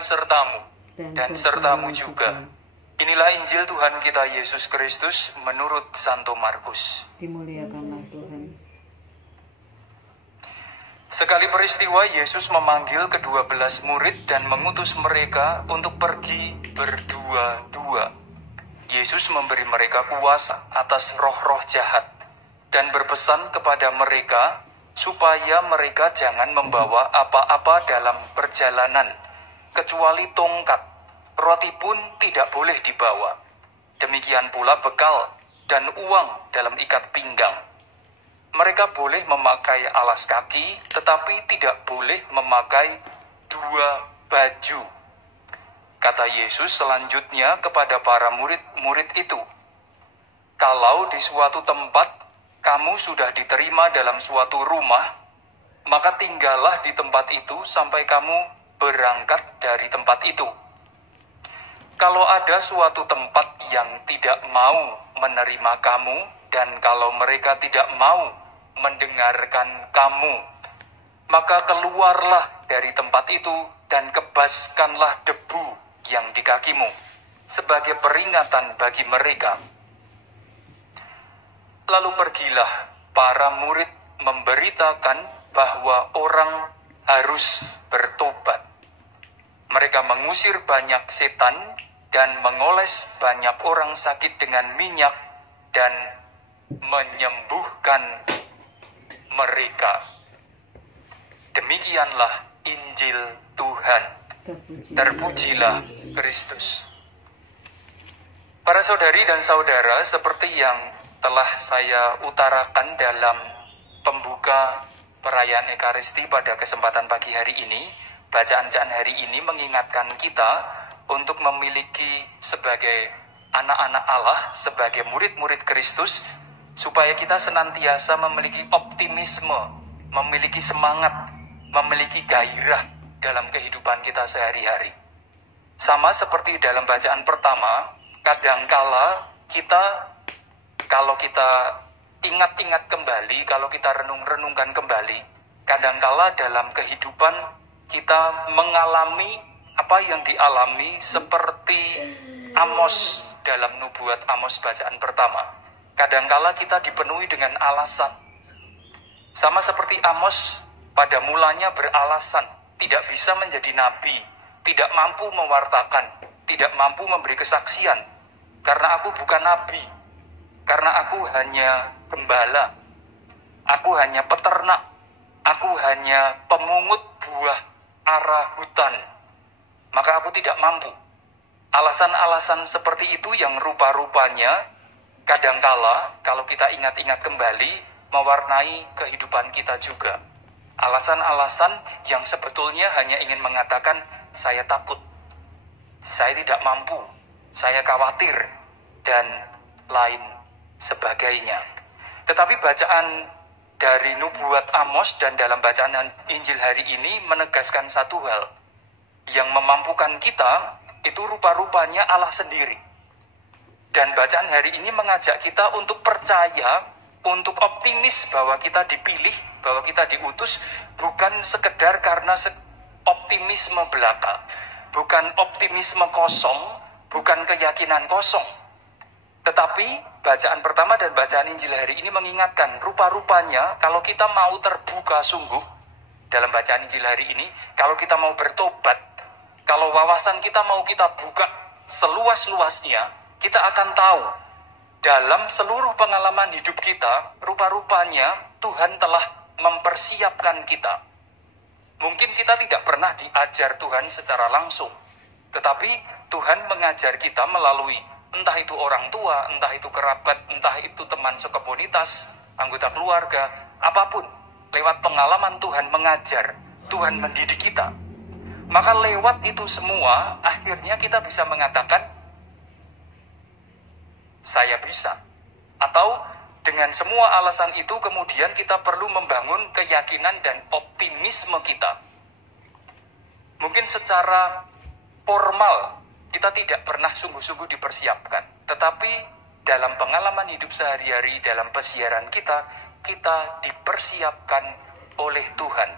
sertamu dan sertamu juga. Inilah Injil Tuhan kita Yesus Kristus menurut Santo Markus. Dimuliakanlah Tuhan. Sekali peristiwa Yesus memanggil ke-12 murid dan mengutus mereka untuk pergi berdua-dua. Yesus memberi mereka kuasa atas roh-roh jahat dan berpesan kepada mereka supaya mereka jangan membawa apa-apa dalam perjalanan, kecuali tongkat. Roti pun tidak boleh dibawa. Demikian pula bekal dan uang dalam ikat pinggang. Mereka boleh memakai alas kaki, tetapi tidak boleh memakai 2 baju. Kata Yesus selanjutnya kepada para murid-murid itu, "Kalau di suatu tempat kamu sudah diterima dalam suatu rumah, maka tinggallah di tempat itu sampai kamu berangkat dari tempat itu. Kalau ada suatu tempat yang tidak mau menerima kamu, dan kalau mereka tidak mau mendengarkan kamu, maka keluarlah dari tempat itu dan kebaskanlah debu yang di kakimu, sebagai peringatan bagi mereka." Lalu pergilah para murid memberitakan bahwa orang harus bertobat. Mereka mengusir banyak setan dan mengoles banyak orang sakit dengan minyak dan menyembuhkan mereka. Demikianlah Injil Tuhan. Terpujilah Kristus. Para saudari dan saudara, seperti yang telah saya utarakan dalam pembuka perayaan Ekaristi pada kesempatan pagi hari ini, bacaan-bacaan hari ini mengingatkan kita untuk memiliki sebagai anak-anak Allah, sebagai murid-murid Kristus, supaya kita senantiasa memiliki optimisme, memiliki semangat, memiliki gairah dalam kehidupan kita sehari-hari. Sama seperti dalam bacaan pertama, kadangkala kita, kalau kita ingat-ingat kembali, kalau kita renung-renungkan kembali, kadangkala dalam kehidupan kita mengalami apa yang dialami seperti Amos dalam nubuat Amos bacaan pertama. Kadangkala kita dipenuhi dengan alasan. Sama seperti Amos pada mulanya beralasan, tidak bisa menjadi nabi, tidak mampu mewartakan, tidak mampu memberi kesaksian, karena aku bukan nabi, karena aku hanya gembala, aku hanya peternak, aku hanya pemungut buah ara hutan, maka aku tidak mampu. Alasan-alasan seperti itu yang rupa-rupanya kadangkala kalau kita ingat-ingat kembali mewarnai kehidupan kita juga. Alasan-alasan yang sebetulnya hanya ingin mengatakan saya takut, saya tidak mampu, saya khawatir, dan lain sebagainya. Tetapi bacaan dari nubuat Amos dan dalam bacaan Injil hari ini menegaskan satu hal, yang memampukan kita itu rupa-rupanya Allah sendiri. Dan bacaan hari ini mengajak kita untuk percaya, untuk optimis bahwa kita dipilih, bahwa kita diutus, bukan sekedar karena optimisme belaka, bukan optimisme kosong, bukan keyakinan kosong. Tetapi bacaan pertama dan bacaan Injil hari ini mengingatkan, rupa-rupanya kalau kita mau terbuka sungguh dalam bacaan Injil hari ini, kalau kita mau bertobat, kalau wawasan kita mau kita buka seluas-luasnya, kita akan tahu dalam seluruh pengalaman hidup kita, rupa-rupanya Tuhan telah mempersiapkan kita. Mungkin kita tidak pernah diajar Tuhan secara langsung, tetapi Tuhan mengajar kita melalui entah itu orang tua, entah itu kerabat, entah itu teman sekomunitas, anggota keluarga, apapun. Lewat pengalaman Tuhan mengajar, Tuhan mendidik kita. Maka lewat itu semua, akhirnya kita bisa mengatakan, saya bisa. Atau dengan semua alasan itu kemudian kita perlu membangun keyakinan dan optimisme kita. Mungkin secara formal kita tidak pernah sungguh-sungguh dipersiapkan, tetapi dalam pengalaman hidup sehari-hari, dalam pesiaran kita dipersiapkan oleh Tuhan.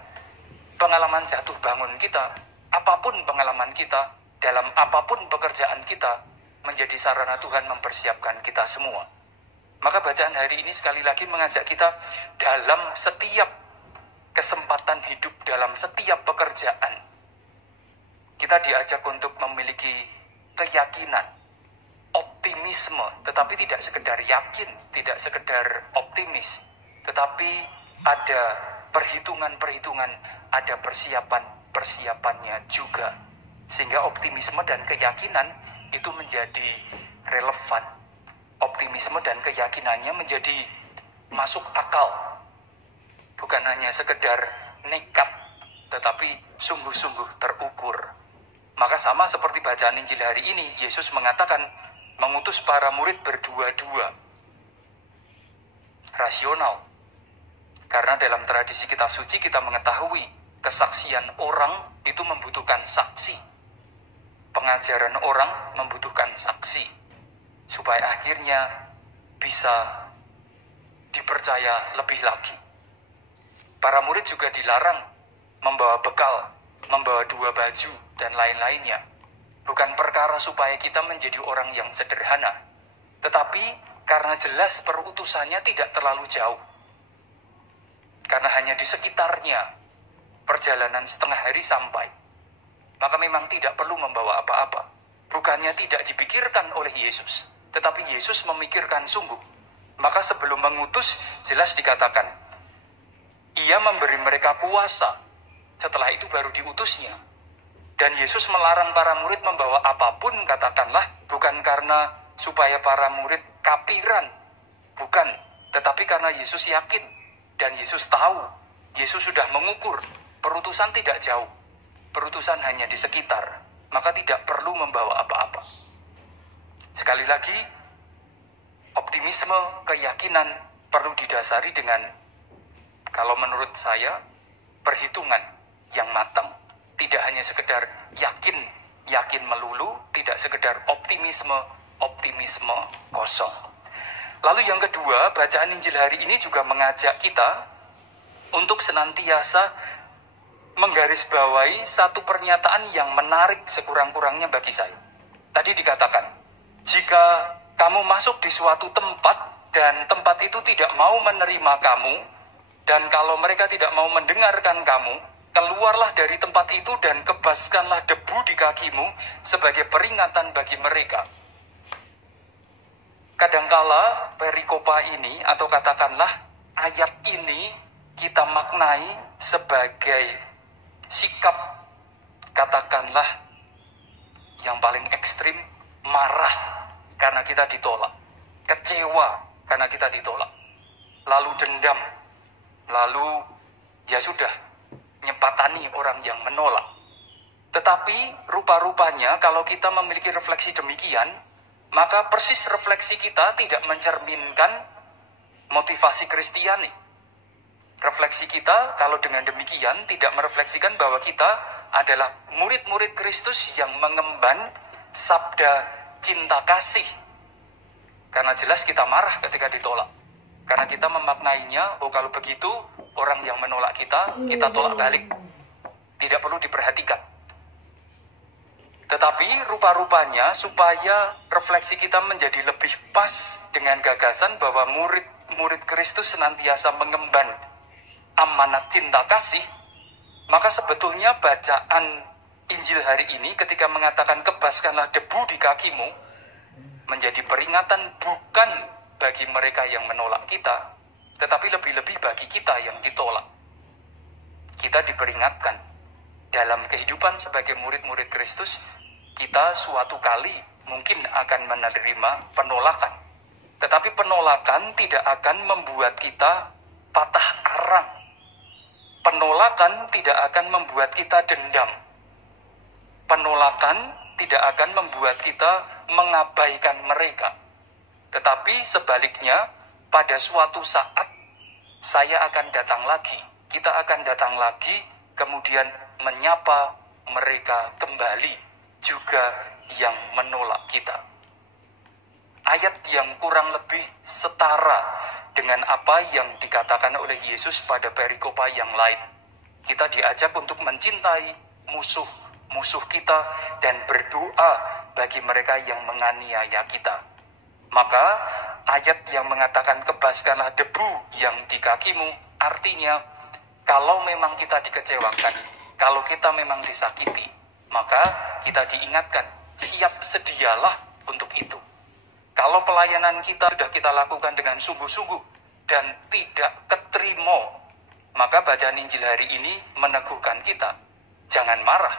Pengalaman jatuh bangun kita, apapun pengalaman kita, dalam apapun pekerjaan kita, menjadi sarana Tuhan mempersiapkan kita semua. Maka bacaan hari ini sekali lagi mengajak kita dalam setiap kesempatan hidup, dalam setiap pekerjaan. Kita diajak untuk memiliki keyakinan, optimisme, tetapi tidak sekedar yakin, tidak sekedar optimis, tetapi ada perhitungan-perhitungan, ada persiapan-persiapannya juga. Sehingga optimisme dan keyakinan itu menjadi relevan. Optimisme dan keyakinannya menjadi masuk akal. Bukan hanya sekedar nekat, tetapi sungguh-sungguh terukur. Maka sama seperti bacaan Injil hari ini, Yesus mengatakan mengutus para murid berdua-dua. Rasional. Karena dalam tradisi kitab suci kita mengetahui kesaksian orang itu membutuhkan saksi. Pengajaran orang membutuhkan saksi. Supaya akhirnya bisa dipercaya lebih lagi. Para murid juga dilarang membawa bekal, membawa 2 baju, dan lain-lainnya. Bukan perkara supaya kita menjadi orang yang sederhana, tetapi karena jelas perutusannya tidak terlalu jauh. Karena hanya di sekitarnya, perjalanan setengah hari sampai. Maka memang tidak perlu membawa apa-apa. Bukannya tidak dipikirkan oleh Yesus, tetapi Yesus memikirkan sungguh. Maka sebelum mengutus, jelas dikatakan, Ia memberi mereka kuasa. Setelah itu baru diutusnya. Dan Yesus melarang para murid membawa apapun, katakanlah, bukan karena supaya para murid kapiran. Bukan, tetapi karena Yesus yakin. Dan Yesus tahu, Yesus sudah mengukur. Perutusan tidak jauh. Perutusan hanya di sekitar. Maka tidak perlu membawa apa-apa. Sekali lagi, optimisme, keyakinan perlu didasari dengan, kalau menurut saya, perhitungan yang matang. Tidak hanya sekedar yakin melulu, tidak sekedar optimisme kosong. Lalu yang kedua, bacaan Injil hari ini juga mengajak kita untuk senantiasa menggarisbawahi satu pernyataan yang menarik sekurang-kurangnya bagi saya. Tadi dikatakan, jika kamu masuk di suatu tempat dan tempat itu tidak mau menerima kamu, dan kalau mereka tidak mau mendengarkan kamu, keluarlah dari tempat itu dan kebaskanlah debu di kakimu sebagai peringatan bagi mereka. Kadangkala perikopa ini, atau katakanlah ayat ini, kita maknai sebagai sikap, katakanlah yang paling ekstrim, marah karena kita ditolak, kecewa karena kita ditolak, lalu dendam, lalu ya sudah, nyempatani orang yang menolak. Tetapi rupa-rupanya kalau kita memiliki refleksi demikian, maka persis refleksi kita tidak mencerminkan motivasi Kristiani. Refleksi kita kalau dengan demikian tidak merefleksikan bahwa kita adalah murid-murid Kristus yang mengemban sabda cinta kasih. Karena jelas kita marah ketika ditolak. Karena kita memaknainya, oh kalau begitu orang yang menolak kita tolak balik. Tidak perlu diperhatikan. Tetapi rupa-rupanya supaya refleksi kita menjadi lebih pas dengan gagasan bahwa murid-murid Kristus senantiasa mengemban amanat cinta kasih, maka sebetulnya bacaan Injil hari ini ketika mengatakan kebaskanlah debu di kakimu, menjadi peringatan bukan bagi mereka yang menolak kita, tetapi lebih-lebih bagi kita yang ditolak. Kita diperingatkan dalam kehidupan sebagai murid-murid Kristus, kita suatu kali mungkin akan menerima penolakan. Tetapi penolakan tidak akan membuat kita patah arang. Penolakan tidak akan membuat kita dendam. Penolakan tidak akan membuat kita mengabaikan mereka. Tetapi sebaliknya, pada suatu saat saya akan datang lagi, kita akan datang lagi, kemudian menyapa mereka kembali, juga yang menolak kita. Ayat yang kurang lebih setara dengan apa yang dikatakan oleh Yesus pada perikopa yang lain. Kita diajak untuk mencintai musuh kita dan berdoa bagi mereka yang menganiaya kita. Maka ayat yang mengatakan kebaskanlah debu yang di kakimu, artinya kalau memang kita dikecewakan, kalau kita memang disakiti, maka kita diingatkan, siap sedialah untuk itu. Kalau pelayanan kita sudah kita lakukan dengan sungguh-sungguh dan tidak keterima, maka bacaan Injil hari ini meneguhkan kita, jangan marah,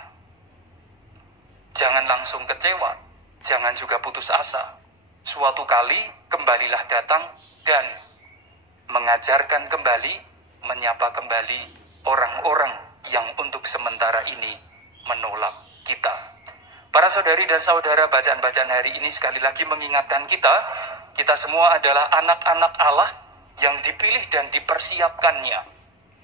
jangan langsung kecewa, jangan juga putus asa. Suatu kali kembalilah datang dan mengajarkan kembali, menyapa kembali orang-orang yang untuk sementara ini menolak kita. Para saudari dan saudara, bacaan-bacaan hari ini sekali lagi mengingatkan kita semua adalah anak-anak Allah yang dipilih dan dipersiapkannya.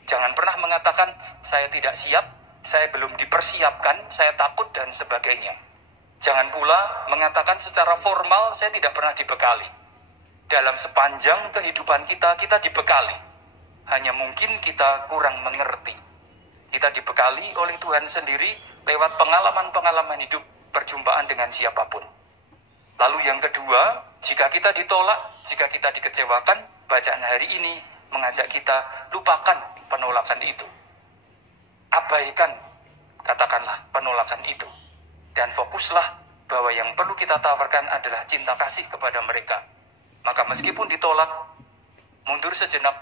Jangan pernah mengatakan, saya tidak siap, saya belum dipersiapkan, saya takut, dan sebagainya. Jangan pula mengatakan secara formal, saya tidak pernah dibekali. Dalam sepanjang kehidupan kita dibekali. Hanya mungkin kita kurang mengerti. Kita dibekali oleh Tuhan sendiri lewat pengalaman-pengalaman hidup, perjumpaan dengan siapapun. Lalu yang kedua, jika kita ditolak, jika kita dikecewakan, bacaan hari ini mengajak kita lupakan penolakan itu. Abaikan, katakanlah, penolakan itu. Dan fokuslah bahwa yang perlu kita tawarkan adalah cinta kasih kepada mereka. Maka meskipun ditolak, mundur sejenak,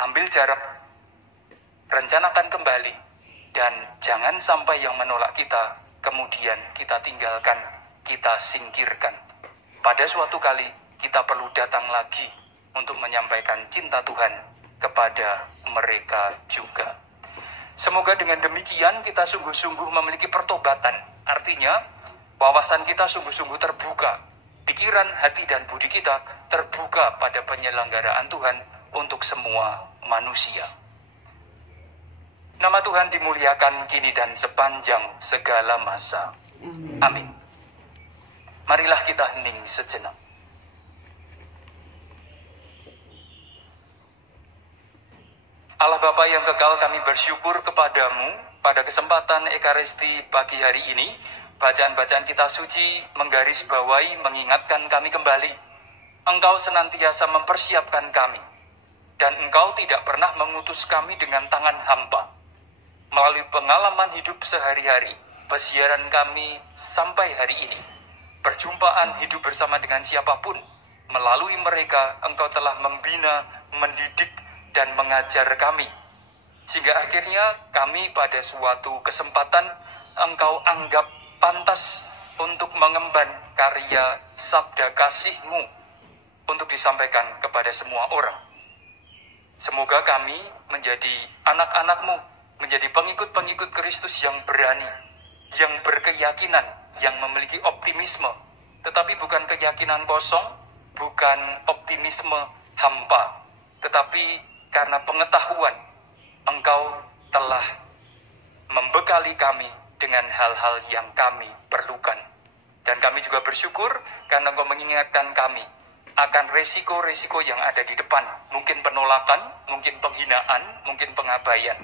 ambil jarak, rencanakan kembali, dan jangan sampai yang menolak kita, kemudian kita tinggalkan, kita singkirkan. Pada suatu kali, kita perlu datang lagi untuk menyampaikan cinta Tuhan kepada mereka juga. Semoga dengan demikian kita sungguh-sungguh memiliki pertobatan. Artinya, wawasan kita sungguh-sungguh terbuka. Pikiran, hati, dan budi kita terbuka pada penyelenggaraan Tuhan untuk semua manusia. Nama Tuhan dimuliakan kini dan sepanjang segala masa. Amin. Marilah kita hening sejenak. Allah Bapa yang kekal, kami bersyukur kepadamu pada kesempatan Ekaristi pagi hari ini. Bacaan-bacaan kita suci menggarisbawahi, mengingatkan kami kembali. Engkau senantiasa mempersiapkan kami. Dan Engkau tidak pernah mengutus kami dengan tangan hampa. Melalui pengalaman hidup sehari-hari, pesiaran kami sampai hari ini, perjumpaan hidup bersama dengan siapapun, melalui mereka Engkau telah membina, mendidik, dan mengajar kami. Sehingga akhirnya kami pada suatu kesempatan Engkau anggap pantas untuk mengemban karya sabda kasih-Mu untuk disampaikan kepada semua orang. Semoga kami menjadi anak-anak-Mu, menjadi pengikut-pengikut Kristus yang berani, yang berkeyakinan, yang memiliki optimisme, tetapi bukan keyakinan kosong, bukan optimisme hampa, tetapi karena pengetahuan Engkau telah membekali kami dengan hal-hal yang kami perlukan. Dan kami juga bersyukur karena Engkau mengingatkan kami akan resiko-resiko yang ada di depan. Mungkin penolakan, mungkin penghinaan, mungkin pengabaian.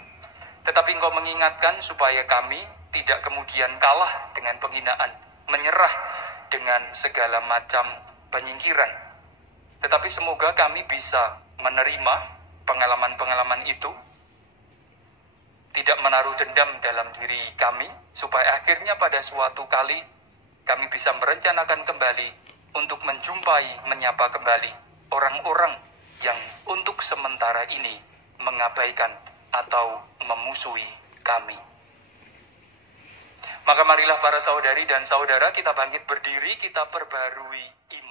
Tetapi Engkau mengingatkan supaya kami tidak kemudian kalah dengan penghinaan, menyerah dengan segala macam penyingkiran. Tetapi semoga kami bisa menerima pengalaman-pengalaman itu, tidak menaruh dendam dalam diri kami, supaya akhirnya pada suatu kali kami bisa merencanakan kembali untuk menjumpai, menyapa kembali orang-orang yang untuk sementara ini mengabaikan atau memusuhi kami. Maka marilah para saudari dan saudara kita bangkit berdiri, kita perbarui ini.